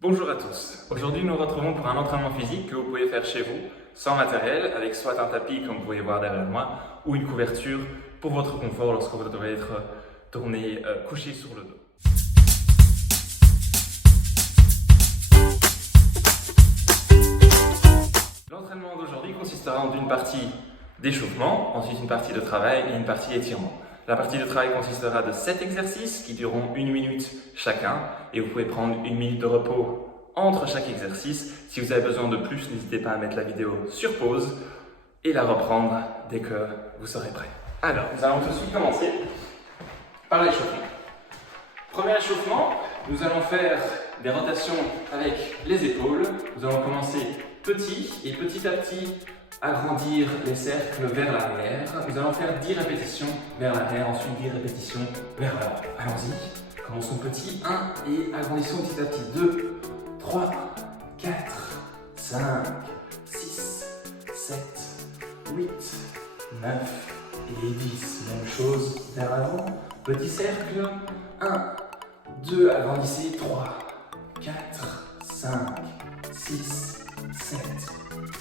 Bonjour à tous, aujourd'hui nous nous retrouvons pour un entraînement physique que vous pouvez faire chez vous, sans matériel, avec soit un tapis comme vous pouvez voir derrière moi, ou une couverture pour votre confort lorsque vous devrez être tourné, couché sur le dos. L'entraînement d'aujourd'hui consistera en une partie d'échauffement, ensuite une partie de travail et une partie étirement. La partie de travail consistera de 7 exercices qui dureront 1 minute chacun et vous pouvez prendre 1 minute de repos entre chaque exercice. Si vous avez besoin de plus, n'hésitez pas à mettre la vidéo sur pause et la reprendre dès que vous serez prêt. Alors, nous allons tout de suite commencer par l'échauffement. Premier échauffement, nous allons faire des rotations avec les épaules. Nous allons commencer petit et petit à petit agrandir les cercles vers l'arrière. Nous allons faire 10 répétitions vers l'arrière, ensuite 10 répétitions vers l'avant. Allons-y. Commençons petit, 1 et agrandissons petit à petit. 2, 3, 4, 5, 6, 7, 8, 9 et 10. Même chose vers l'avant. Petit cercle. 1, 2, agrandissez. 3, 4, 5, 6, 7,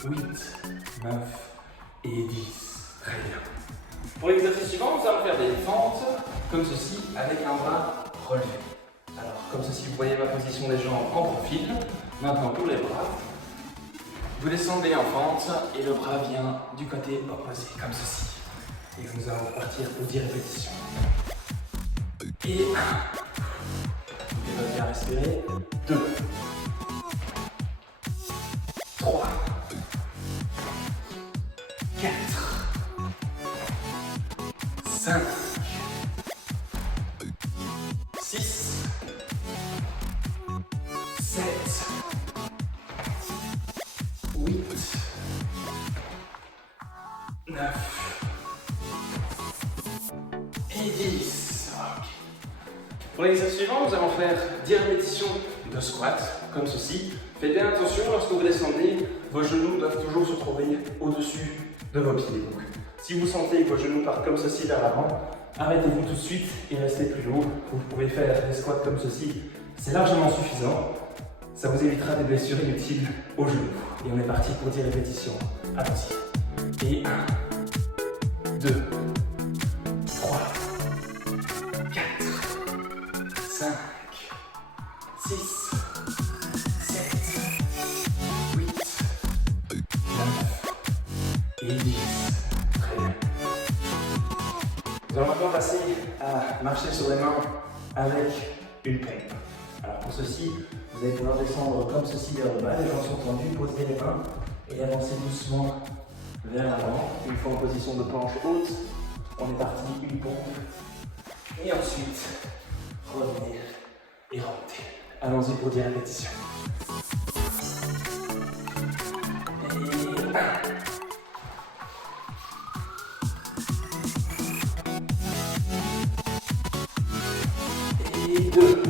8, 9 et 10. Très bien. Pour l'exercice suivant, nous allons faire des fentes comme ceci avec un bras relevé. Alors, comme ceci, vous voyez ma position des jambes en profil. Maintenant, pour les bras, vous descendez en fente et le bras vient du côté opposé, comme ceci. Et nous allons partir pour 10 répétitions. Et 1. Vous devez bien respirer. 2. 3. 4, 5, 6, 7, 8, 9 et 10. Okay. Pour l'exercice suivant, nous allons faire 10 répétitions de squat, comme ceci. Faites bien attention, lorsque vous descendez, vos genoux doivent toujours se trouver au-dessus de vos pieds. Donc, si vous sentez que vos genoux partent comme ceci vers l'avant, arrêtez-vous tout de suite et restez plus haut. Vous pouvez faire des squats comme ceci, c'est largement suffisant. Ça vous évitera des blessures inutiles aux genoux. Et on est parti pour 10 répétitions. Allons-y. Et 1, 2, 3, 4, 5, 6, 7, 8, 9 et 10. Très bien. Nous allons maintenant passer à marcher sur les mains avec une pompe. Alors pour ceci, vous allez pouvoir descendre comme ceci vers le bas, les jambes sont tendues, posez les mains et avancez doucement vers l'avant. Une fois en position de planche haute, on est parti, une pompe. Et ensuite, revenir et remonter. Allons-y pour 10 répétitions. Et 1. Et 2.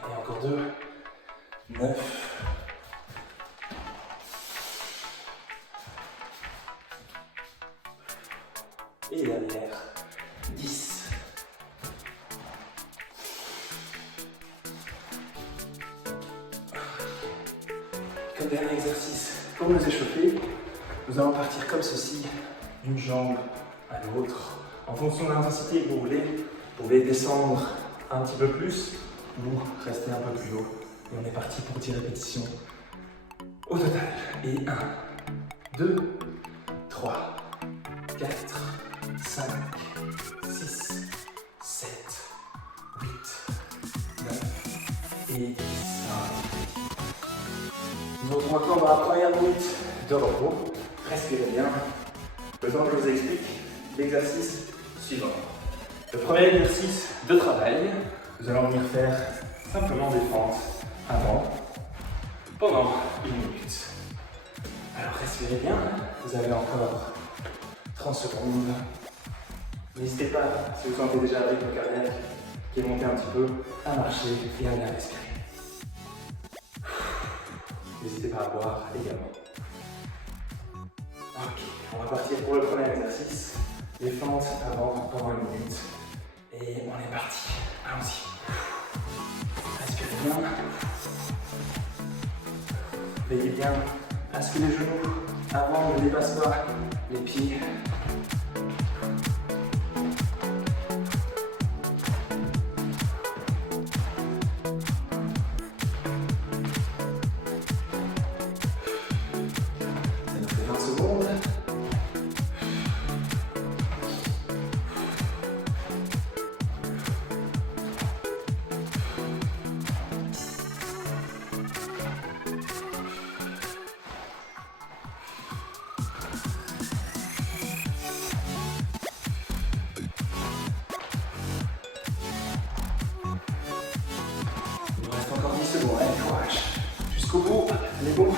Et encore 2, 9, et derrière, 10. Comme dernier exercice, pour nous échauffer, nous allons partir comme ceci, d'une jambe à l'autre. En fonction de l'intensité que vous voulez, vous pouvez descendre un petit peu plus ou rester un peu plus haut. Et on est parti pour 10 répétitions au total. Et 1, 2, 3, 10. Nous retrouvons maintenant dans la première minute de repos. Respirez bien. Le temps que je vous explique l'exercice suivant. Le premier exercice de travail, nous allons venir faire simplement des fentes avant pendant 1 minute. Alors respirez bien, vous avez encore 30 secondes. N'hésitez pas, si vous sentez déjà le rythme cardiaque qui est monté un petit peu, à marcher et à bien respirer. N'hésitez pas à boire également. Ok, on va partir pour le premier exercice. Les fentes avant pendant 1 minute. Et on est parti. Allons-y. Respirez bien. Veillez bien à ce que les genoux avant ne dépassent pas les pieds. Ça nous fait 20 secondes. Il nous reste encore 10 secondes, allez, courage. Jusqu'au bout, allez bon.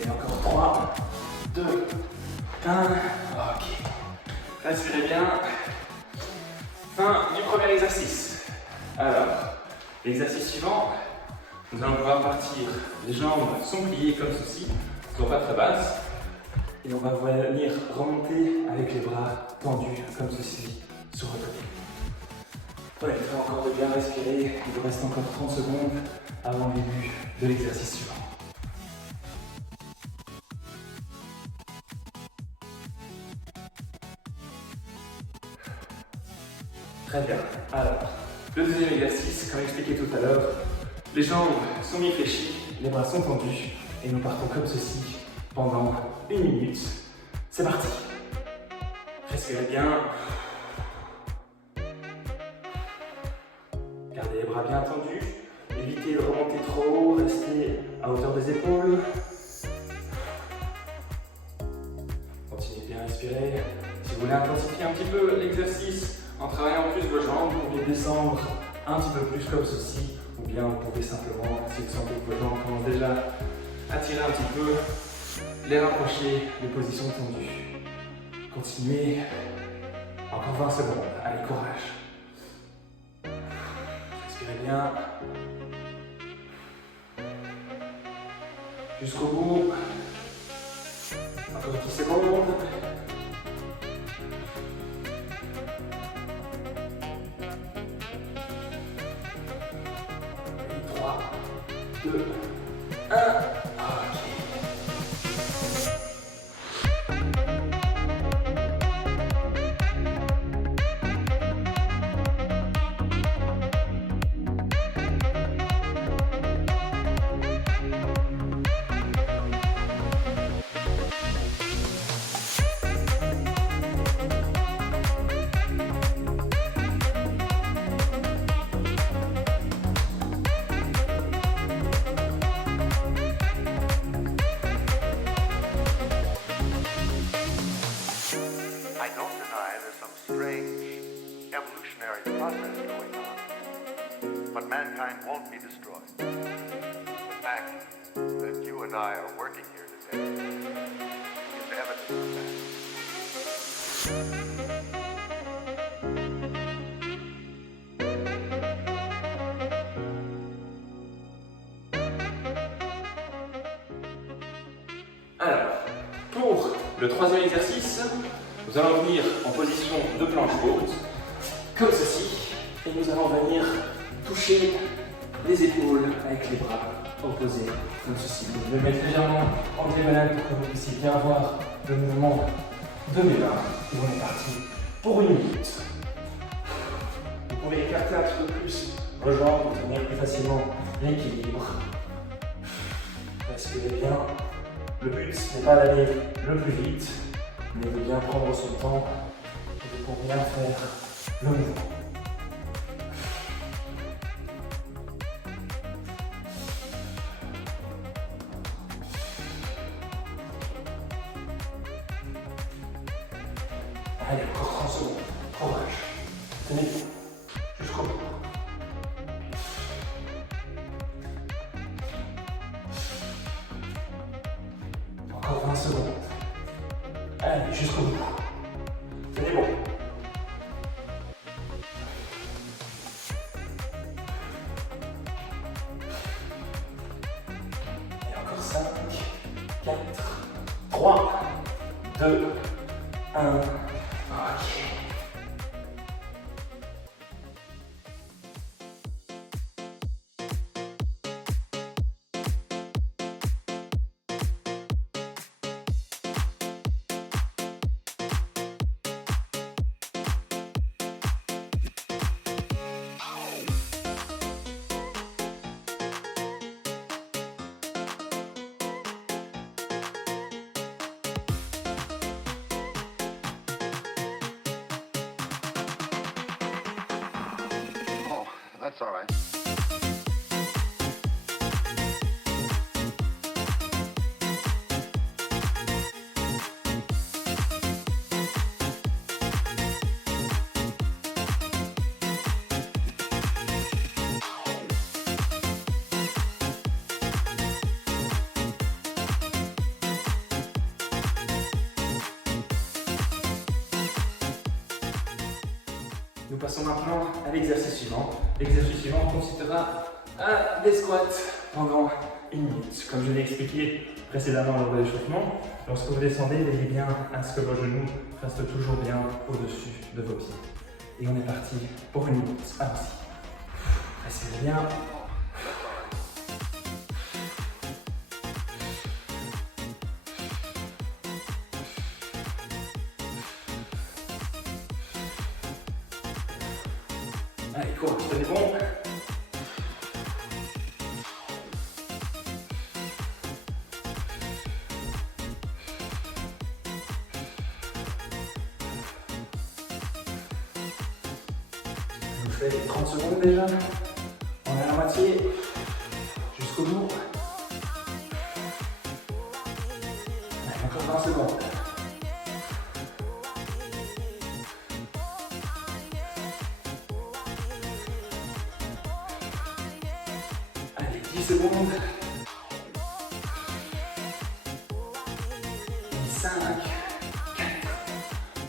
Et encore 3, 2, 1. Ok. Respirez bien. Fin du premier exercice. Alors, l'exercice suivant, nous allons pouvoir partir. Les jambes sont pliées comme ceci, ne sont pas très basses. Et on va venir remonter avec les bras tendus comme ceci sur votre côté. Prenez le temps encore de bien respirer. Il vous reste encore 30 secondes avant le début de l'exercice suivant. Très bien. Alors, le deuxième exercice, comme expliqué tout à l'heure, les jambes sont mi-fléchies, les bras sont tendus et nous partons comme ceci pendant 1 minute. C'est parti. Respirez bien. Gardez les bras bien tendus. Évitez de remonter trop haut. Restez à hauteur des épaules. Continuez de bien respirer. Si vous voulez intensifier un petit peu l'exercice en travaillant plus vos jambes, vous pouvez descendre un petit peu plus comme ceci. Ou bien vous pouvez simplement, si vous sentez que vos jambes commencent déjà à tirer un petit peu, les rapprocher des positions tendues. Continuez. Encore 20 secondes. Allez, courage. Respirez bien. Jusqu'au bout. Encore 10 secondes. Et 3, 2, 1. I don't deny there's some strange evolutionary process going on, but mankind won't be destroyed. The fact that you and I are working here today is evidence of that. Alors, pour le troisième exercice, nous allons venir en position de planche haute, comme ceci, et nous allons venir toucher les épaules avec les bras opposés, comme ceci. Je vais mettre légèrement en diagonale pour que vous puissiez bien voir le mouvement de mes mains. Et on est parti pour 1 minute. Vous pouvez écarter un petit peu plus vos jambes pour tenir plus facilement l'équilibre. Respirez bien. Le but n'est pas d'aller le plus vite, mais de bien prendre son temps et de bien faire le mouvement. Allez, encore 30 secondes. Courage. Tenez jusqu'au bout. Encore 20 secondes. Allez, jusqu'au bout. Tenez bon. Et encore 5, 4, 3, 2, 1. Ok. Oh, that's all right. Nous passons maintenant à l'exercice suivant. L'exercice suivant consistera à des squats pendant 1 minute. Comme je l'ai expliqué précédemment lors de l'échauffement, lorsque vous descendez, veillez bien à ce que vos genoux restent toujours bien au-dessus de vos pieds. Et on est parti pour 1 minute. Allons-y. Respirez bien. Allez, courage, tenez bon. On fait 30 secondes déjà. On est à la moitié. Jusqu'au bout. Allez, encore 20 secondes. Allez, 10 secondes. Et 5, 4,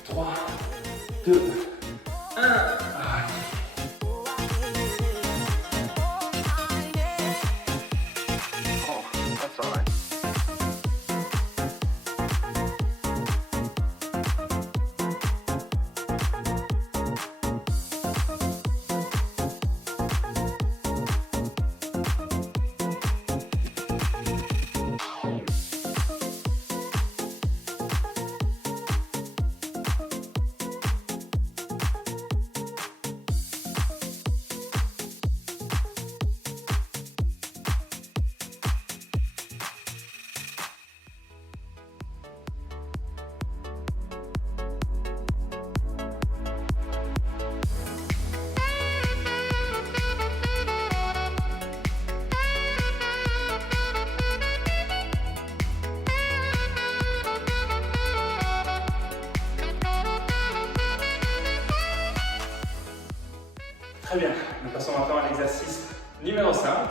3, 2, 1. Oh, that's all right. Très bien, nous passons maintenant à l'exercice numéro 5,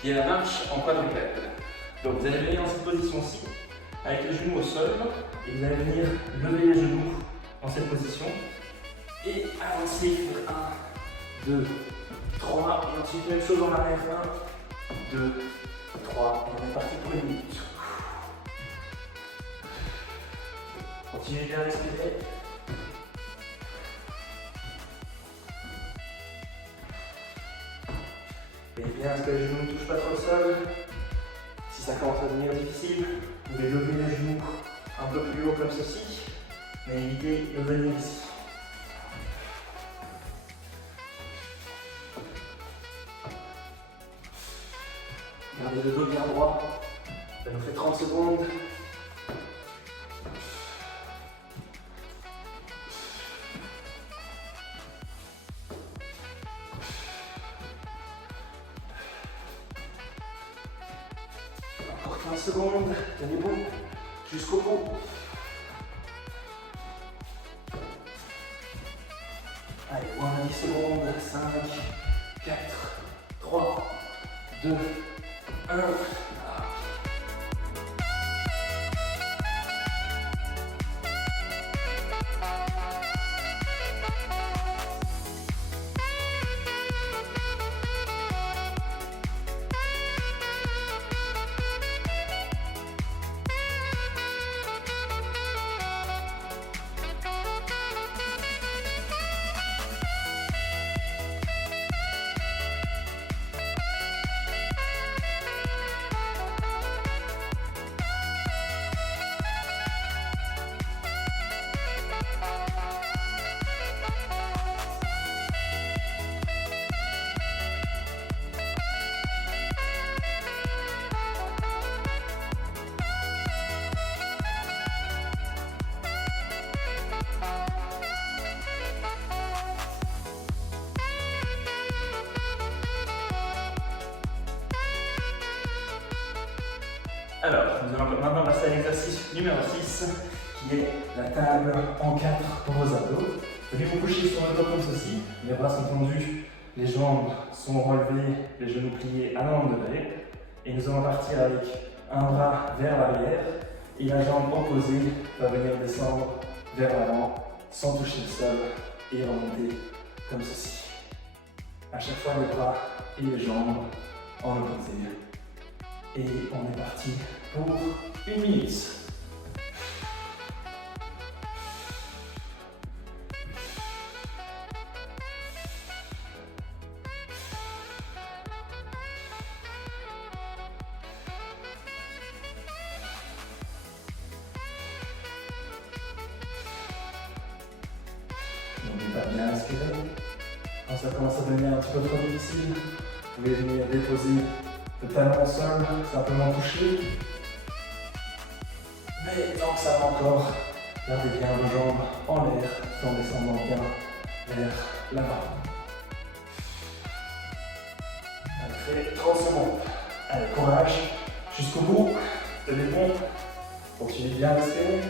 qui est la marche en quadrupède. Donc vous allez venir dans cette position-ci, avec les genoux au sol, et vous allez venir lever les genoux dans cette position, et avancer. 1, 2, 3, et ensuite même chose en arrière. 1, 2, 3, et on est parti pour 1 minute. Continuez bien à respirer. Veillez bien à ce que les genoux ne touchent pas trop le sol. Si ça commence à devenir difficile, vous pouvez lever les genoux un peu plus haut comme ceci, mais évitez de venir ici. Gardez le dos bien droit. Ça nous fait 30 secondes. 30 secondes, tenez bon, jusqu'au bout. Allez, moins 10 secondes, 5, 4, 3, 2, 1. Alors, nous allons maintenant passer à l'exercice numéro 6, qui est la table en 4 pour vos abdos. Venez vous coucher sur le dos comme ceci, les bras sont tendus, les jambes sont relevées, les genoux pliés à 90 degrés. Et nous allons partir avec un bras vers l'arrière et la jambe opposée va venir descendre vers l'avant sans toucher le sol et remonter comme ceci. À chaque fois, les bras et les jambes en opposé. Et on est parti pour 1 minute. N'oubliez pas de bien respirer. Quand ça commence à devenir un petit peu trop difficile, vous pouvez venir déposer le talon au sol, simplement toucher. Mais tant que ça va encore, gardez bien vos jambes en l'air, tout en descendant bien vers l'avant. Allez, fait 30 secondes. Allez, courage, jusqu'au bout, tenez bon, continuez bien à respirer.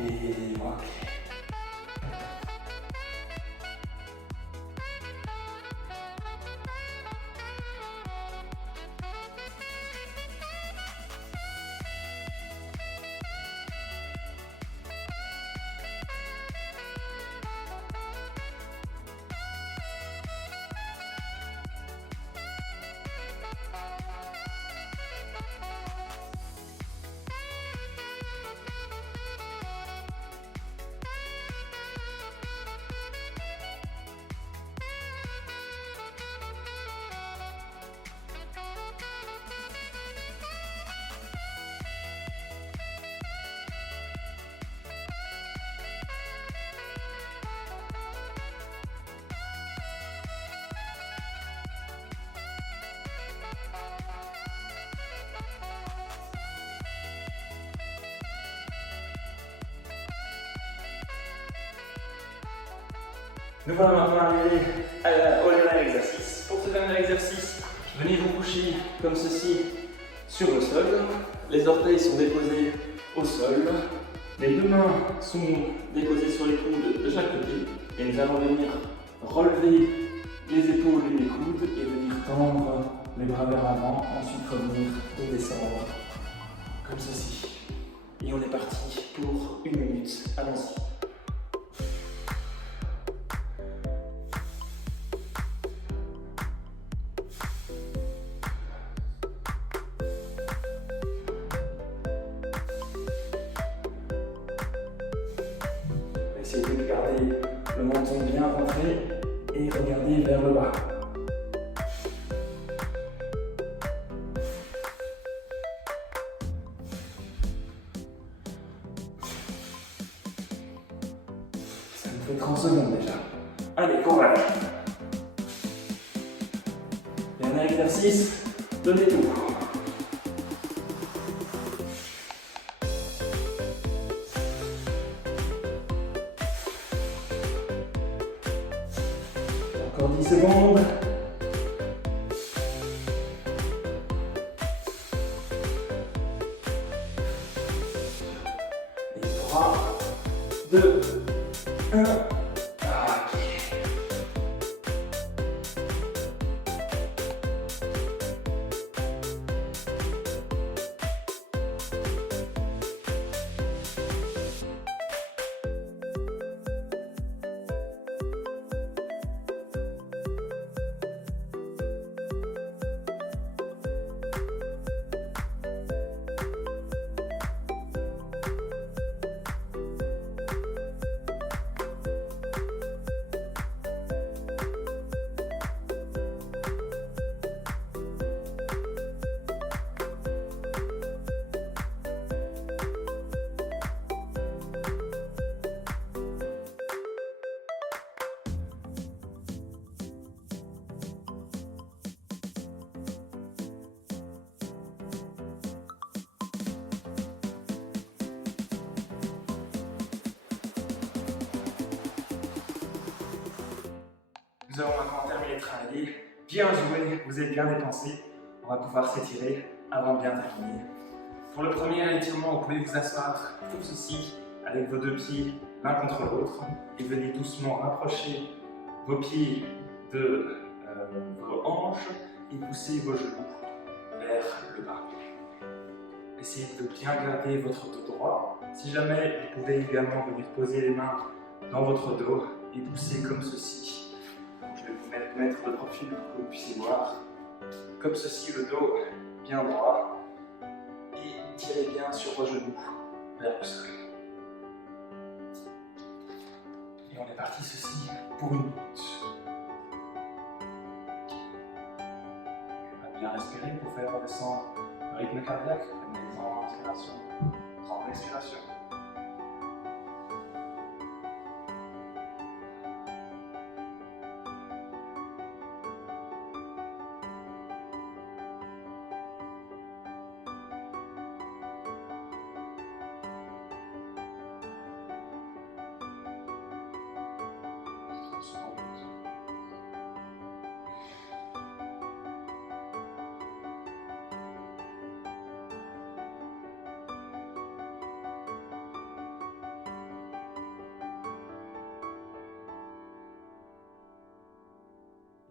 Et ok. Nous voilà maintenant arrivés au dernier exercice. Pour ce dernier exercice, venez vous coucher comme ceci sur le sol. Les orteils sont déposés au sol. Les deux mains sont déposées sur les coudes de chaque côté. Et nous allons venir relever les épaules et les coudes et venir tendre les bras vers l'avant. Ensuite revenir et descendre comme ceci. Et on est parti pour 1 minute. Allons-y. Essayez de garder le menton bien rentré et regardez vers le bas. Ça nous fait 30 secondes déjà. Allez, courage. Dernier exercice, tenez-vous. 2, 1. Nous avons maintenant terminé de travailler. Bien joué, vous êtes bien dépensé. On va pouvoir s'étirer avant de bien terminer. Pour le premier étirement, vous pouvez vous asseoir comme ceci, avec vos deux pieds l'un contre l'autre, et venez doucement rapprocher vos pieds de vos hanches et pousser vos genoux vers le bas. Essayez de bien garder votre dos droit. Si jamais, vous pouvez également venir poser les mains dans votre dos et pousser comme ceci. Je vais vous mettre de profil pour que vous puissiez voir. Comme ceci, le dos bien droit. Et tirez bien sur vos genoux vers le sol. Et on est parti ceci pour 1 minute. On va bien respirer pour faire redescendre le rythme cardiaque. Prenez une grande inspiration, grande expiration.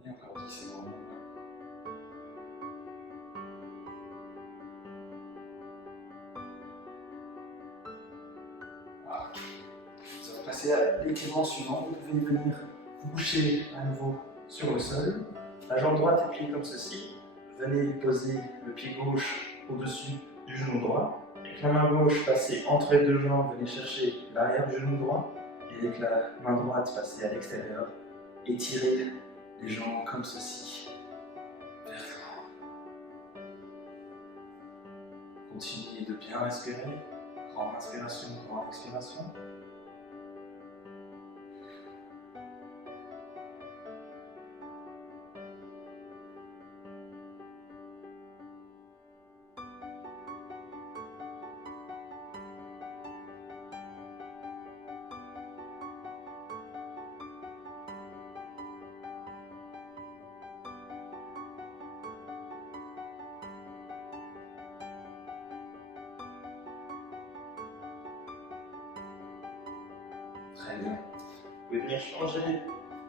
Et encore 10 secondes. Voilà. Nous allons passer à l'étirement suivant. Vous pouvez venir vous coucher à nouveau sur le sol. La jambe droite est pliée comme ceci. Venez poser le pied gauche au-dessus du genou droit. Avec la main gauche, passez entre les deux jambes, venez chercher l'arrière du genou droit. Et avec la main droite, passez à l'extérieur. Étirez les jambes comme ceci. Vers vous. Continuez de bien respirer. Grande inspiration, grande expiration. Très bien. Vous pouvez venir changer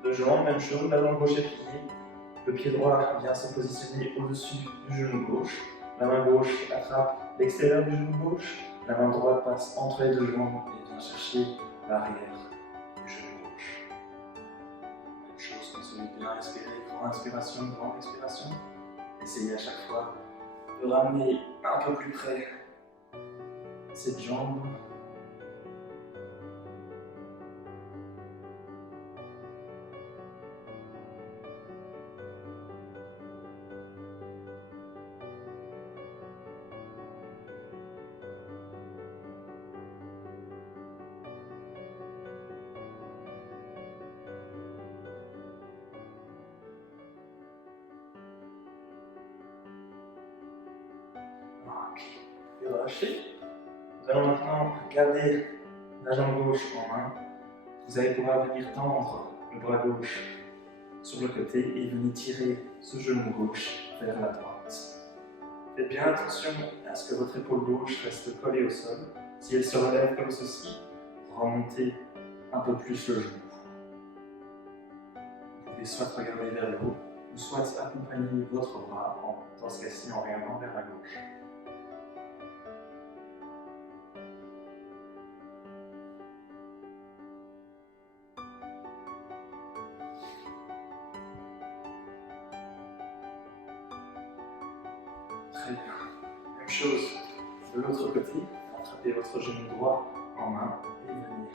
de jambe, même chose, la jambe gauche est pliée. Le pied droit vient se positionner au-dessus du genou gauche. La main gauche attrape l'extérieur du genou gauche. La main droite passe entre les deux jambes et vient chercher l'arrière du genou gauche. Même chose, continuez de bien respirer, grande inspiration, grande expiration. Essayez à chaque fois de ramener un peu plus près cette jambe. Et relâchez. Nous allons maintenant garder la jambe gauche en main. Vous allez pouvoir venir tendre le bras gauche sur le côté et venir tirer ce genou gauche vers la droite. Faites bien attention à ce que votre épaule gauche reste collée au sol. Si elle se relève comme ceci, remonter un peu plus le genou. Vous pouvez soit regarder vers le haut, ou soit accompagner votre bras, dans ce cas-ci en regardant vers la gauche. Très bien. Même chose de l'autre côté. Attrapez votre genou droit en main et venez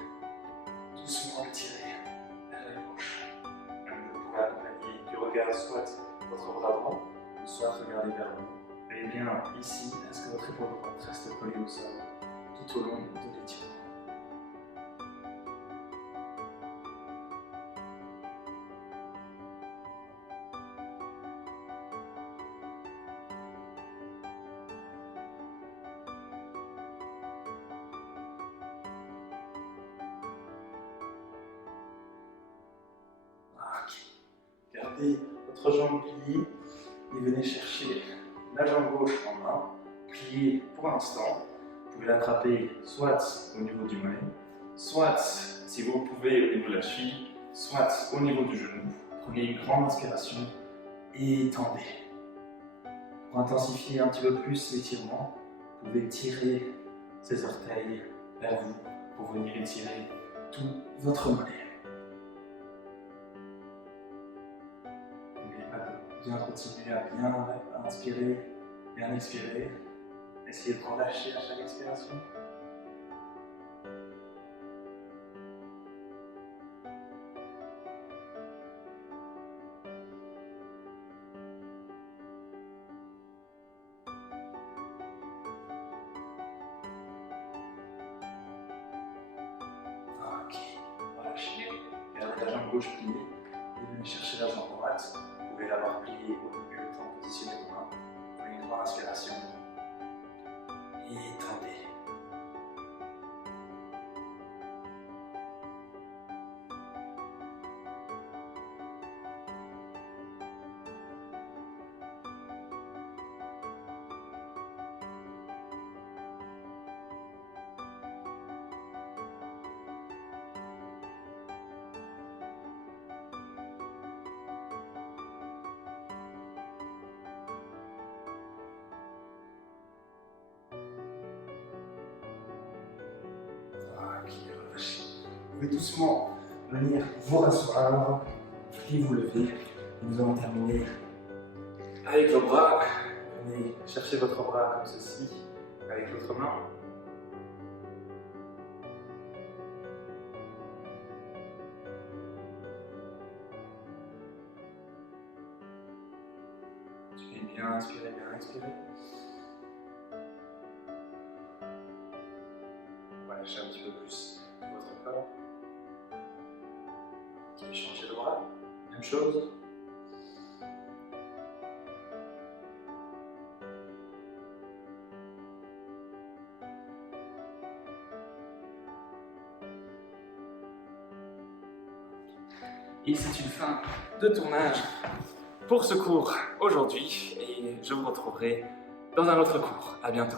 doucement le tirer vers la gauche. Vous pouvez accompagner du regard soit votre bras droit, ou soit regarder vers le haut. Et bien ici, est-ce que votre épaule droite reste collée au sol tout au long de l'étirement? Gardez votre jambe pliée et venez chercher la jambe gauche en main, pliée pour l'instant. Vous pouvez l'attraper soit au niveau du mollet, soit, si vous le pouvez, au niveau de la cheville, soit au niveau du genou. Prenez une grande inspiration et tendez. Pour intensifier un petit peu plus l'étirement, vous pouvez tirer ces orteils vers vous pour venir étirer tout votre mollet. Bien continuer à bien inspirer, bien expirer. Essayez de relâcher à chaque expiration. Ok, relâchez. Gardez la jambe gauche pliée et venez chercher la jambe droite. Vous pouvez l'avoir pliée au début, le temps de positionner vos mains. Prenez une grande inspiration et tendez. Vous pouvez doucement venir vous rasseoir, puis vous lever. Nous allons terminer avec vos bras. Venez chercher votre bras comme ceci, avec l'autre main. Inspirez bien, inspirez bien, expirez. On va lâcher un petit peu plus de votre corps. Vous pouvez changer de bras, même chose. Et c'est une fin de tournage pour ce cours aujourd'hui et je vous retrouverai dans un autre cours. À bientôt.